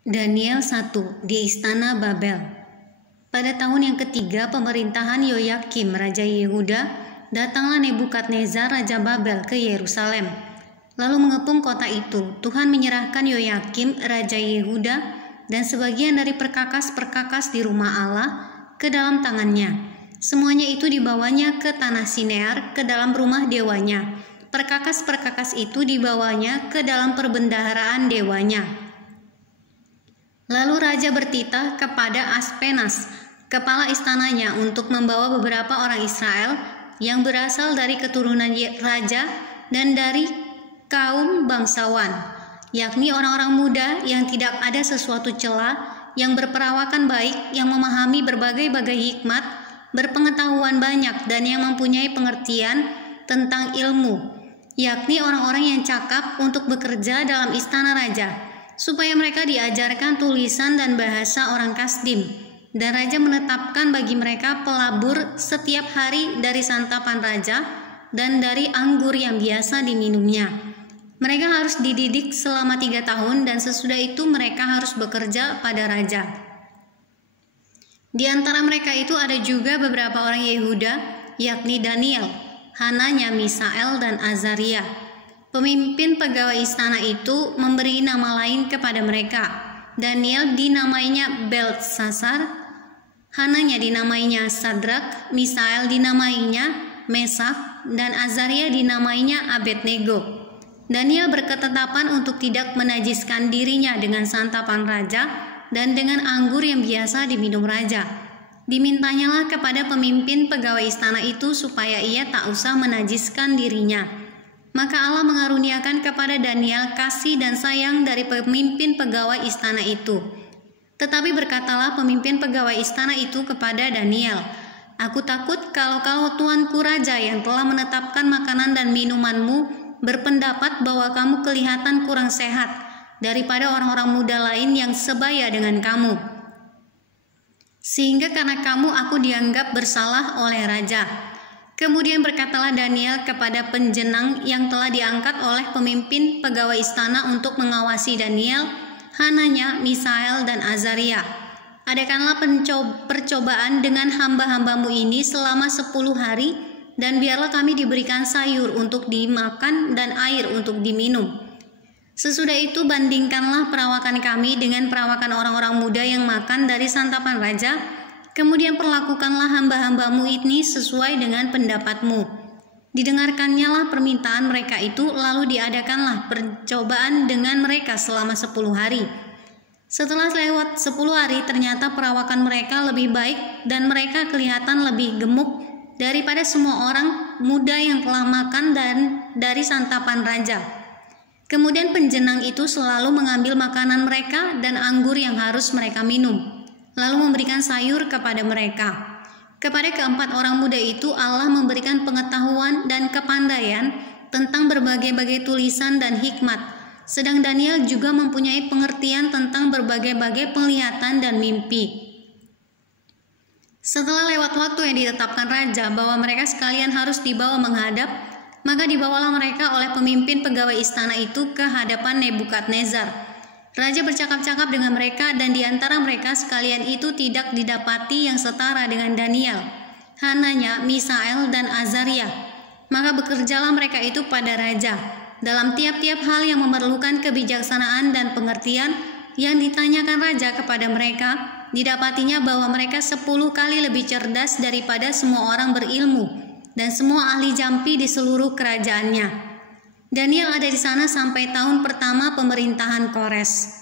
Daniel 1 di Istana Babel. Pada tahun yang ketiga pemerintahan Yoyakim Raja Yehuda, datanglah Nebukadnezar Raja Babel ke Yerusalem, lalu mengepung kota itu. Tuhan menyerahkan Yoyakim Raja Yehuda dan sebagian dari perkakas-perkakas di rumah Allah ke dalam tangannya. Semuanya itu dibawanya ke tanah Sinear, ke dalam rumah dewanya. Perkakas-perkakas itu dibawanya ke dalam perbendaharaan dewanya. Lalu raja bertitah kepada Aspenas, kepala istananya, untuk membawa beberapa orang Israel yang berasal dari keturunan raja dan dari kaum bangsawan, yakni orang-orang muda yang tidak ada sesuatu cela, yang berperawakan baik, yang memahami berbagai-bagai hikmat, berpengetahuan banyak, dan yang mempunyai pengertian tentang ilmu, yakni orang-orang yang cakap untuk bekerja dalam istana raja, supaya mereka diajarkan tulisan dan bahasa orang Kasdim. Dan raja menetapkan bagi mereka pelabur setiap hari dari santapan raja dan dari anggur yang biasa diminumnya. Mereka harus dididik selama 3 tahun dan sesudah itu mereka harus bekerja pada raja. Di antara mereka itu ada juga beberapa orang Yehuda, yakni Daniel, Hananya, Misael, dan Azaria. Pemimpin pegawai istana itu memberi nama lain kepada mereka. Daniel dinamainya Beltsasar, Hananya dinamainya Sadrak, Misael dinamainya Mesak, dan Azaria dinamainya Abednego. Daniel berketetapan untuk tidak menajiskan dirinya dengan santapan raja dan dengan anggur yang biasa diminum raja. Dimintanyalah kepada pemimpin pegawai istana itu supaya ia tak usah menajiskan dirinya. Maka Allah mengaruniakan kepada Daniel kasih dan sayang dari pemimpin pegawai istana itu. Tetapi berkatalah pemimpin pegawai istana itu kepada Daniel, "Aku takut kalau tuanku raja yang telah menetapkan makanan dan minumanmu berpendapat bahwa kamu kelihatan kurang sehat daripada orang-orang muda lain yang sebaya dengan kamu. Sehingga karena kamu aku dianggap bersalah oleh raja." Kemudian berkatalah Daniel kepada penjenang yang telah diangkat oleh pemimpin pegawai istana untuk mengawasi Daniel, Hananya, Misael, dan Azaria, "Adakanlah percobaan dengan hamba-hambamu ini selama 10 hari, dan biarlah kami diberikan sayur untuk dimakan dan air untuk diminum. Sesudah itu bandingkanlah perawakan kami dengan perawakan orang-orang muda yang makan dari santapan raja. Kemudian perlakukanlah hamba-hambamu ini sesuai dengan pendapatmu." Didengarkannyalah permintaan mereka itu, lalu diadakanlah percobaan dengan mereka selama 10 hari. Setelah lewat 10 hari, ternyata perawakan mereka lebih baik dan mereka kelihatan lebih gemuk daripada semua orang muda yang telah makan dan dari santapan raja. Kemudian penjenang itu selalu mengambil makanan mereka dan anggur yang harus mereka minum, lalu memberikan sayur kepada mereka. Kepada keempat orang muda itu Allah memberikan pengetahuan dan kepandaian tentang berbagai-bagai tulisan dan hikmat, sedang Daniel juga mempunyai pengertian tentang berbagai-bagai penglihatan dan mimpi. Setelah lewat waktu yang ditetapkan raja bahwa mereka sekalian harus dibawa menghadap, maka dibawalah mereka oleh pemimpin pegawai istana itu ke hadapan Nebukadnezar. Raja bercakap-cakap dengan mereka, dan di antara mereka sekalian itu tidak didapati yang setara dengan Daniel, Hananya, Misael, dan Azaria. Maka bekerjalah mereka itu pada raja dalam tiap-tiap hal yang memerlukan kebijaksanaan dan pengertian. Yang ditanyakan raja kepada mereka, didapatinya bahwa mereka 10 kali lebih cerdas daripada semua orang berilmu dan semua ahli jampi di seluruh kerajaannya. Daniel ada di sana sampai tahun pertama pemerintahan Kores.